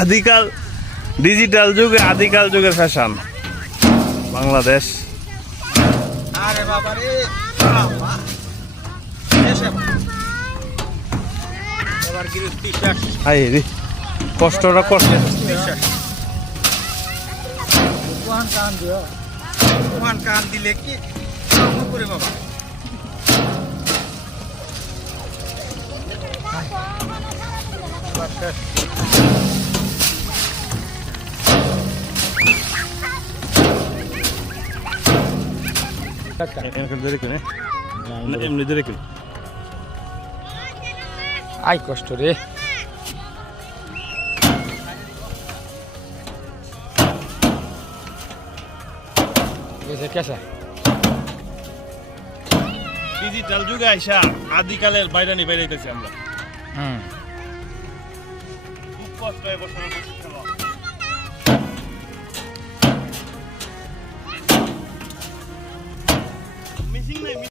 আদিকাল digital যুগে আদিকাল যুগের fashion Bangladesh. আরে বাবা রে এবার গিরস্তি শেষ। হাই রে কষ্টটা কষ্ট। ওখান কান দিলে কি করে বাবা এমনি ধরে কিনে আই কষ্ট রে কেসা ডিজিটাল যুগে আইসা আদিকালের বাইরানি বাইরাইতেছি আমরা। খুব কষ্ট হয় বছর মিসিং নাই।